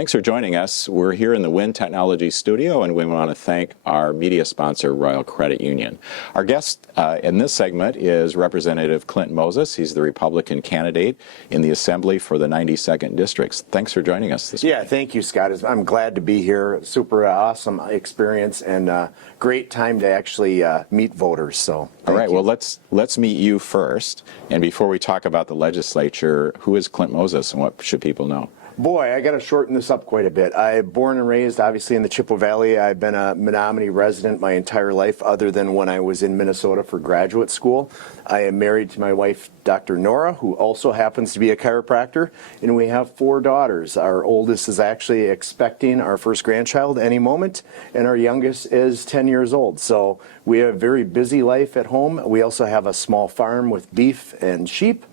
thanks for joining us. We're here in the Wind Technology studio, and we want to thank our media sponsor, Royal Credit Union. Our guest in this segment is Representative Clint Moses. He's the Republican candidate in the Assembly for the 92nd Districts. Thanks for joining us this morning. Yeah, thank you, Scott. I'm glad to be here. Super awesome experience and great time to actually meet voters. So, all right. Well, let's meet you first. And before we talk about the legislature, who is Clint Moses, and what should people know? Boy, I got to shorten this up quite a bit. I'm born and raised, obviously, in the Chippewa Valley. I've been a Menominee resident my entire life, other than when I was in Minnesota for graduate school. I am married to my wife, Dr. Nora, who also happens to be a chiropractor, and we have 4 daughters. Our oldest is actually expecting our first grandchild any moment, and our youngest is 10 years old. So we have a very busy life at home. We also have a small farm with beef and sheep.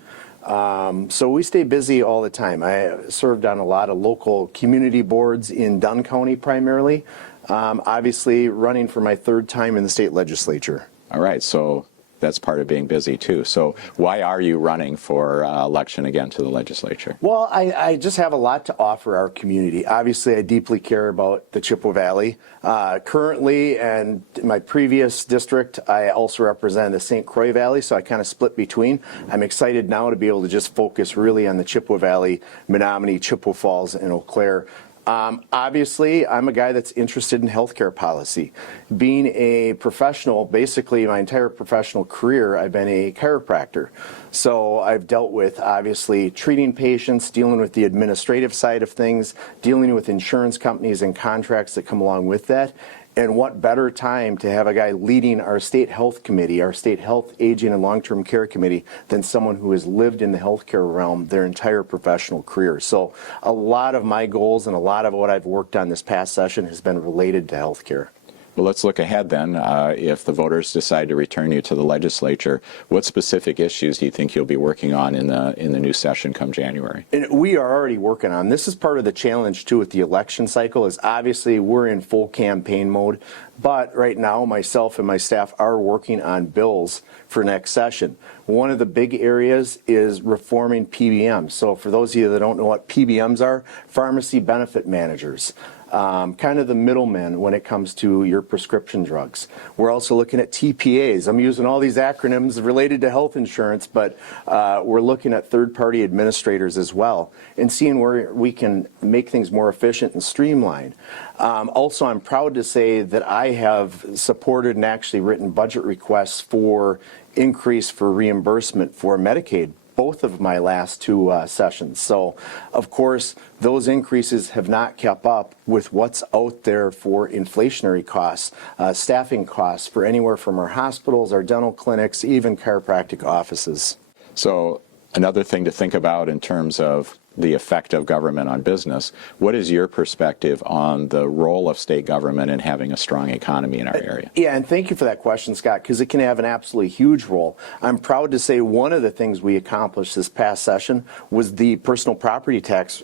So we stay busy all the time. I served on a lot of local community boards in Dunn County primarily, obviously running for my 3rd time in the state legislature. All right, so that's part of being busy too. So why are you running for election again to the legislature? Well, I just have a lot to offer our community. Obviously, I deeply care about the Chippewa Valley. Currently, and in my previous district, I also represent the St. Croix Valley, so I kind of split between. I'm excited now to be able to just focus really on the Chippewa Valley, Menominee, Chippewa Falls, and Eau Claire. Obviously, I'm a guy that's interested in healthcare policy. Being a professional, basically my entire professional career, I've been a chiropractor. So I've dealt with, obviously, treating patients, dealing with the administrative side of things, dealing with insurance companies and contracts that come along with that. And what better time to have a guy leading our state health committee, our state health, aging, and long-term care committee than someone who has lived in the healthcare realm their entire professional career. So a lot of my goals and a lot of what I've worked on this past session has been related to healthcare. Well, let's look ahead then. If the voters decide to return you to the legislature, what specific issues do you think you'll be working on in the new session come January? And we are already working on this. Is part of the challenge too with the election cycle. Is obviously we're in full campaign mode, but right now myself and my staff are working on bills for next session. One of the big areas is reforming PBMs. So for those of you that don't know what PBMs are, pharmacy benefit managers. Kind of the middleman when it comes to your prescription drugs. We're also looking at TPAs. I'm using all these acronyms related to health insurance, but we're looking at third-party administrators as well and seeing where we can make things more efficient and streamlined. Also, I'm proud to say that I have supported and actually written budget requests for increase for reimbursement for Medicaid, both of my last 2 sessions. So, of course, those increases have not kept up with what's out there for inflationary costs, staffing costs for anywhere from our hospitals, our dental clinics, even chiropractic offices. So another thing to think about in terms of the effect of government on business, what is your perspective on the role of state government in having a strong economy in our area? Yeah, and thank you for that question, Scott, because it can have an absolutely huge role. I'm proud to say one of the things we accomplished this past session was the personal property tax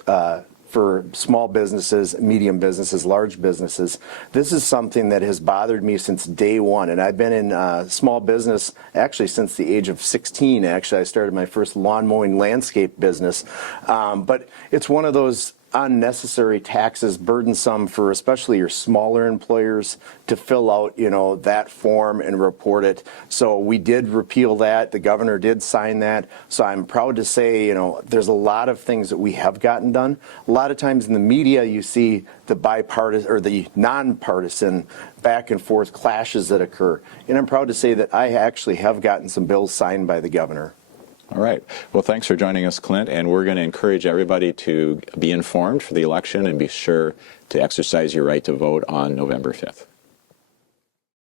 for small businesses, medium businesses, large businesses. This is something that has bothered me since day one, and I've been in small business actually since the age of 16. Actually, I started my first lawn mowing landscape business, but it's one of those unnecessary taxes, burdensome for especially your smaller employers to fill out, that form and report it. So we did repeal that. The governor did sign that. So I'm proud to say, there's a lot of things that we have gotten done. A lot of times in the media, you see the bipartisan or the nonpartisan back and forth clashes that occur. And I'm proud to say that I actually have gotten some bills signed by the governor. All right. Well, thanks for joining us, Clint, and we're going to encourage everybody to be informed for the election and be sure to exercise your right to vote on November 5th.